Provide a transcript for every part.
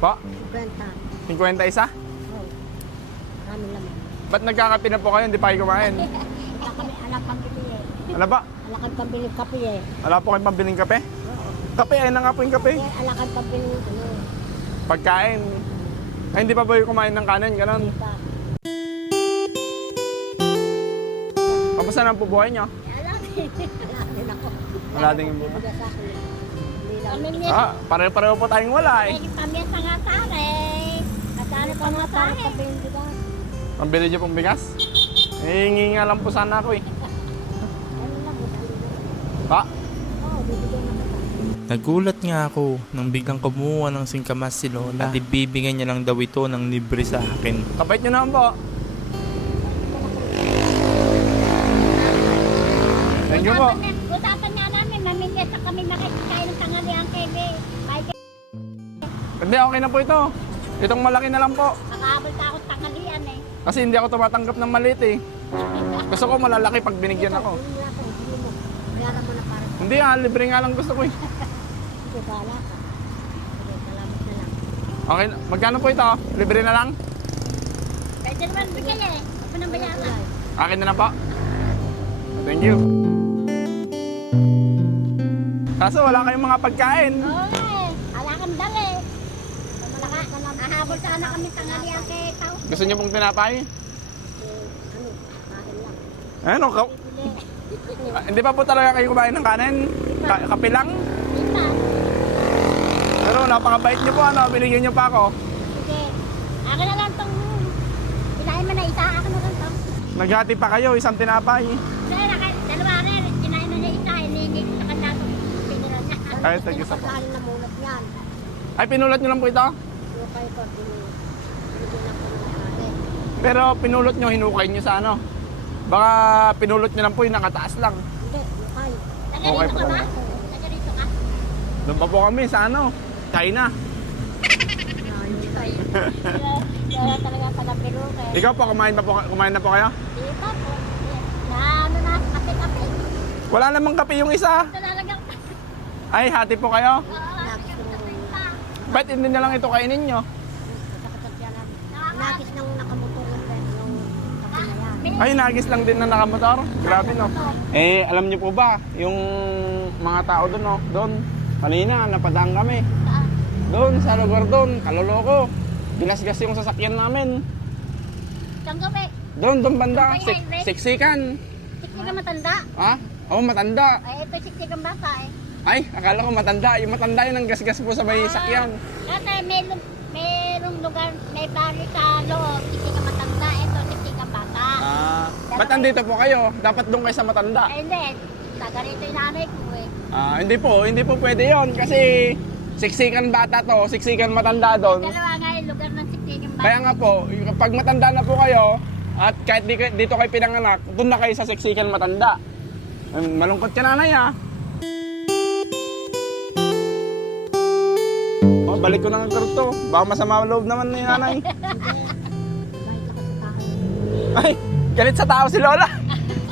Pa? 50. 50 isa? Oo. Maraming laman. Ba't nagkakape na po kayo? Hindi pa kayo kumain. Wala kami anak pambili eh. Ano ba? Alakan pambili kape eh. Wala po kayong pambiling kape? Oo. Kape, ayun na nga po yung kape. Kaya alakan pambili ano. Pagkain. Ay, hindi pa po yung kumain ng kanin, ganon. Kita. Kamusta na po buhay nyo? Alam din ako. Wala din yung buhay. Bigas ako. Hindi lang. Ah, pareho-pareho po tayong wala eh. Pamiyasa nga tare. Katari pa nga tare kape yung bigas. Pambili nyo pong bigas? Eh, hingi nga lang po sana ako eh. Ano lang, budali na. Pa? Oo, bibigyan na kita. Nagulat nga ako nang biglang kumuha ng singkamas si Lola at ibibigay niya lang daw ito ng libre sa akin. Kapait nyo naman po. Thank you po. Usapan nga namin, mamingit na kami nakikain ng tanghalian kay Hindi, okay na po ito. Itong malaki na lang po. Makahabol ka ako tanghalian eh. Kasi hindi ako tumatanggap ng maliit eh. Gusto ko malalaki pag binigyan ako. Wala ko, hindi mo. Bayaran mo na para sa Hindi libre nga lang gusto ko eh. sige, bahala ka. Sige, salamat na lang. Okay, magkano po ito? Libre na lang? Pwede naman bigay eh. Ako nang bayaran. Akin na lang po. Thank you. Kaso wala kayong mga pagkain. Oo nga eh. Ala kang dali. Ahabol sana kami tanghalian kay tao. Gusto niyo pong tinapay? Ano, kain lang. Ano, hindi pa po talaga kayo kumain ng kanin? Kape lang? Kita. Pero napakabait niyo po, ano, binigyan niyo pa ako. Sige. Akin na lang tong kinain mo na isa. Akin na lang tong. Naghati pa kayo, isang tinapay. Dalawa rin. Kinain na niya isa. Hinihigit sa kanya itong piniran niya. Ay, tag isa po. Pagkain na mulat yan. Ay, pinulat niyo lang po ito? Lukay ko. Binigyan ako ng ari. Pero pinulot niyo, hinukay niyo sa ano? Baka pinulot niyo lang po yung nakataas lang. Hindi, lukay. Okay Nagarito pa ka ba? naman. Nagarito ka? Doon pa po kami sa ano? China. Kaya talaga pala piluke. Ikaw po, kumain na po kayo? Di pa po. Na ano na, kape-kape. Wala namang kape yung isa. Talagang Ay, hati po kayo. kape pa. Ba't hindi na lang ito kainin nyo? Nakis nang nakamotor yung kape na yan. Ay, nagis lang din na nakamotor. Grabe no. Eh, alam niyo po ba, yung mga tao doon, no? Doon, kanina, napadaan kami. Doon, sa lugar doon, kaloloko. Ginasgas yung sasakyan namin. Saan gabi? Doon banda. Siksikan. Siksi ka matanda. Ha? Oo, matanda. Ay, ito siksi kang bata eh. Ay, akala ko matanda. Yung matanda yun ang gasgas po sa may sakyan. Kasi merong lugar, may bari sa loob, siksi ka matanda. Ito, siksi kang bata. Ba't nandito po kayo? Dapat doon kayo sa matanda. Ay, hindi. Taga rito yung nanay ko eh. Hindi po pwede yon kasi siksikan bata to, siksikan matanda doon. Dalawa nga yung lugar ng siksi kang bata. Kaya nga po, pag matanda na po kayo, at kahit dito kayo pinanganak, doon na kayo sa siksikan matanda. Malungkot ka nanay ah. Oh, balik ko na ng karto. Baka masama ang loob naman ni nanay. Ay, galit sa tao si Lola.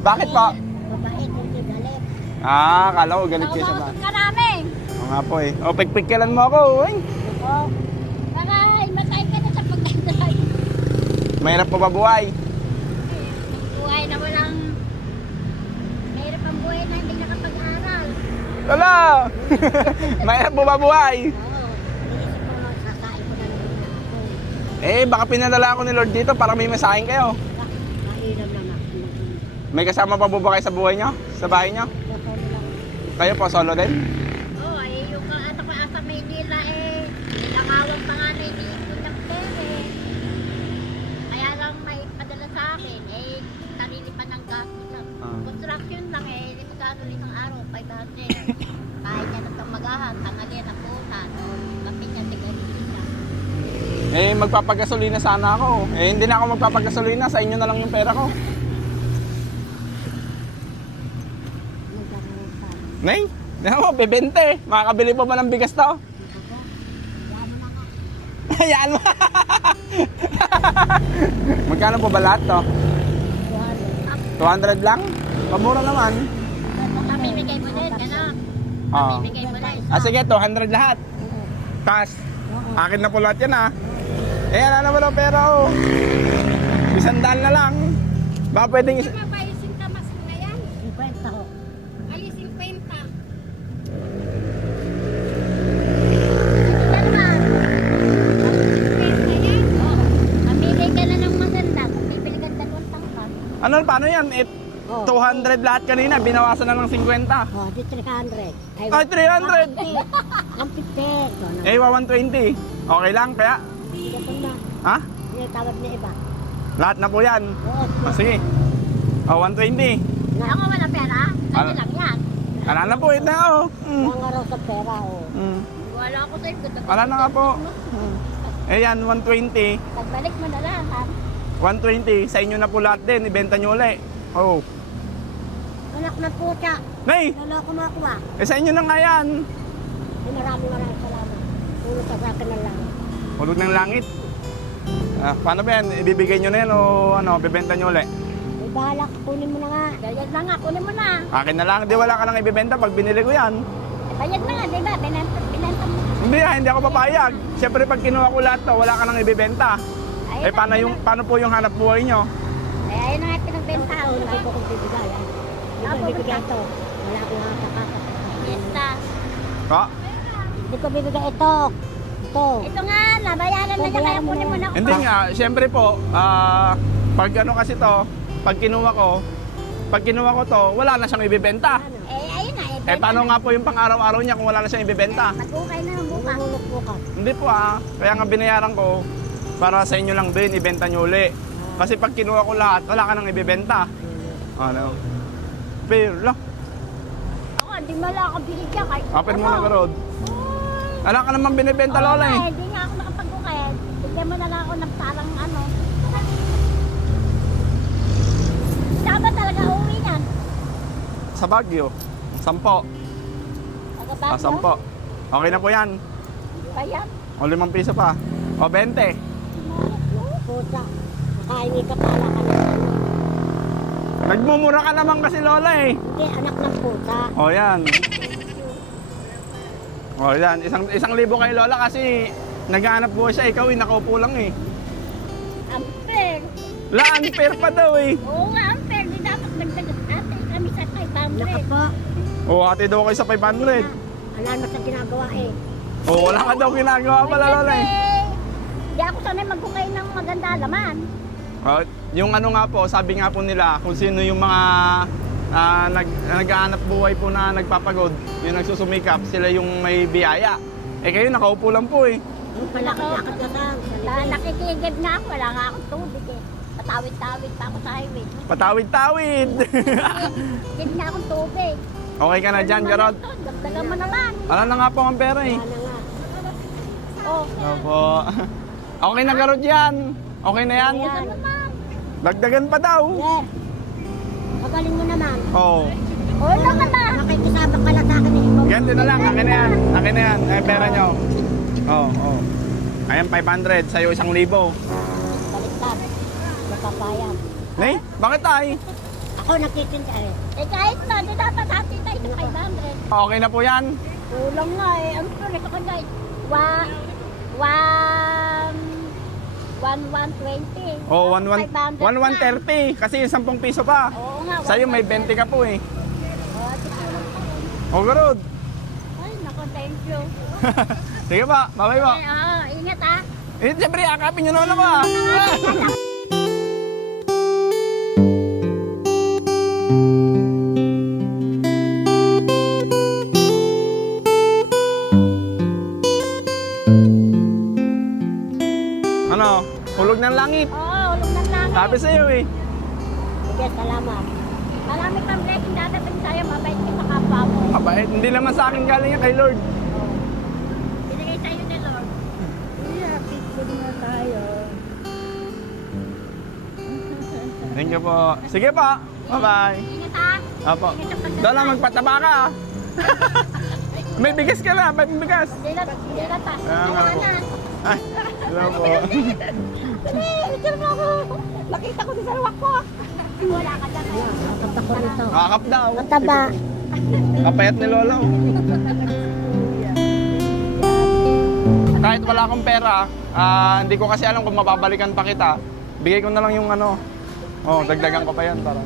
Bakit po? Mabait, hindi galit. Kala ko galit kayo sa Nakausap tao. ka namin. Oo nga po eh. O, pigpigkilan mo ako. Uy. Oo. Baka matay ka na sa pagdadrive. Mahirap po ba buhay? Buhay na walang... Mahirap ang buhay na hindi nakapag-aral. Lola! Mahirap po ba buhay? Oo. Iisip ko lang, sasain ko na naman ako. Eh, baka pinadala ako ni Lord dito para may masahin kayo. Mahirap naman. May kasama pa po ba kayo sa buhay nyo? Sa bahay nyo? Nasaan lang. Kayo po, solo din? Oo, ay yung anak ko asa Maynila eh. Nilangawang pa nga na hindi ko ng pere. Kaya lang may padala sa akin. Eh, sarili pa ng gas. Construction lang eh. Hindi ko gano'n isang araw, 500. Kahit niya na itong magahan, tangali na punan. Kapit niya, tigarilin niya. Eh, magpapagasolina sana ako. Eh, hindi na ako magpapagasolina. Sa inyo na lang yung pera ko. Nagkaroon pa. Nay, naman mo, bebente. Makakabili pa ba ng bigas to? Hayaan mo. Magkano po ba lahat to? 200 lang? Pamura naman. Pamimigay mo din, gano'n. Oo. Pamimigay mo din. Sige, 200 lahat. Cash. Oo. Akin na po lahat yan, ha. Eh, ano naman ang pera, oh. 100 na lang. Baka pwedeng Hindi ba ayusin ka mas na yan? 50 ho. Ay, 50. Yan ma. Mamili ka na ng maganda. Kung bibili ka dalawang tangkad. Ano, paano yan? 200 lahat kanina, binawasan na ng 50. Oh, di 300. Ay, 300! 150. Eh, 120. Okay lang, kaya? Hindi ko na. Ha? Hindi tawag na iba. Lahat na po yan. Oo. Sige. 120. Ako wala pera. Ano Ah. lang yan. Wala na po, ito na, oh. Mga raw sa pera, oh. Wala ako sa'yo. Wala na nga po. Eh yan, 120. Pagbalik mo na lang, ha? 120. Sa inyo na po lahat din. Ibenta nyo ulit. Oh. Anak na po siya. Nay! Wala ko makuha. Eh sa inyo na nga yan. Maraming salamat. Puro sa akin na lang. Hulog ng langit. Paano ba yan? Ibibigay nyo na yan o ano, bibenta nyo ulit? May bahala ka, kunin mo na nga. Bayad na nga, kunin mo na. Akin na lang. Di wala ka nang ibibenta pag binili ko yan. Bayad na nga, di ba? Binenta mo. Hindi ako papayag. Siyempre pag kinuha ko lahat to, wala ka nang ibibenta. Ayun Eh paano po yung hanap buhay nyo? ayun na nga pinagbenta. Hindi ko kung bibigay. Hindi ko bibigay ito. Wala akong nakakasap. Benta. Ha? Hindi ko bibigay ito. Ito. Ito nga, nabayaran na niya kaya kunin mo na. Hindi nga, siyempre po, pag ano kasi to, pag kinuha ko to, wala na siyang ibibenta. Ayun na. Eh paano nga po yung pang-araw-araw niya kung wala na siyang ibibenta? Mag-ukay na ng bukas. Hindi po kaya nga binayaran ko para sa inyo lang din, ibenta nyo uli. Kasi pag kinuha ko lahat, wala ka nang ibibenta. Ano? Pero lang, Ako, hindi mo lang ako binigyan kahit open mo na karod. Wala ka naman binibenta, Lola eh. Hindi nga ako nakapag-ukay. Bigyan mo na lang ako ng parang ano. Saan ba talaga uwi yan? Sa Baguio, 10. Taga Baguio? 10. Okay na po yan. Ba yan? O 5 piso pa. O 20. Puta. Nakahingi ka pala ka na. Nagmumura ka naman kasi, Lola eh. Hindi, anak ng puta. O yan. O yan, isang libo kay Lola kasi naghahanap buhay siya, ikaw nakaupo lang eh. Unfair. La, unfair pa daw eh. Oo nga, unfair. Di dapat nagdagat. Ate, kami sa 500. Naka po. O ate daw kayo sa 500. Wala na sa ginagawa eh. O wala ka daw ginagawa pala, Lola eh. Hindi ako sanay mag-ukay ng maganda laman. O, yung ano nga po, sabi nga po nila kung sino yung mga naghahanap buhay po na nagpapagod, yung nagsusumikap, sila yung may biyaya. Eh kayo nakaupo lang po eh. Palakad ka lang. Nakikigib nga ako. Wala nga akong tubig eh. Patawid-tawid pa ako sa highway. Patawid-tawid. Gib nga akong tubig. Okay ka na dyan, Garot? Dagdagan mo naman. Wala na nga po ang pera eh. Wala nga. Oh. Opo. Okay na, Garot yan. Okay na yan. Ayan. naman. Dagdagan pa daw. Yes. Magaling mo naman. Oo. Oo naman na. Nakikisama ka lang sa akin eh. Ganti na lang, akin na yan. Akin na yan. Eh, pera nyo. Oo. Ayan, 500. Sa'yo 1,000. Baliktad. Napapayag. Nay, bakit ay? Ako nagtitinda eh. Eh kahit na, di dapat atin tayo sa 500. Okay na po yan. Kulang nga eh. Ang sorry ka guys. 1,120. Oh, 1,130. Kasi yung 10 piso pa. Oo nga. Sa'yo may 20 ka po eh. Oh, kulang pa rin. O, Garod. Ay, naku, thank you. Sige pa, bye-bye po. Ingat ah. Eh, siyempre, akapin nyo naman ako ah. Ano? Hulog ng langit. Oo, ulong ng langit. Sabi sa'yo eh. Sige, salamat. Marami kang blessing dadating sa'yo. Mabait ka sa kapwa mo. Aba, hindi naman sa akin galing yan kay Lord. Binigay sa'yo ni Lord. Happy food na tayo. Thank you po. Sige pa. Bye-bye. Ingat ah. Apo. Ingat sa pagdadaan. Doon lang magpataba ka ah. May bigas ka na, may bigas. Dilat ah. Ah, nga po. na. Ay, hello po. Dali, picture mo ako. Nakita ko din sa luwak ko. Wala ka dyan. Nakakap ko nito. Kakap daw. Mataba. Kapayat ni Lolo. kahit wala akong pera, hindi ko kasi alam kung mababalikan pa kita. Bigay ko na lang yung ano. Oh, dagdagan ko pa yan para.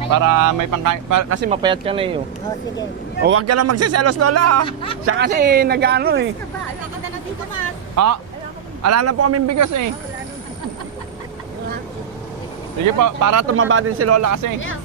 Para may pangkain. Kasi mapayat ka na eh. Oh. Oh, sige. O, wag ka lang magsiselos, Lola. Siya kasi nag-ano eh. Wala ka na lang dito, Mas. Ah, ala na po kaming bigas eh. Sige po, para tumaba din si Lola kasi. Yeah,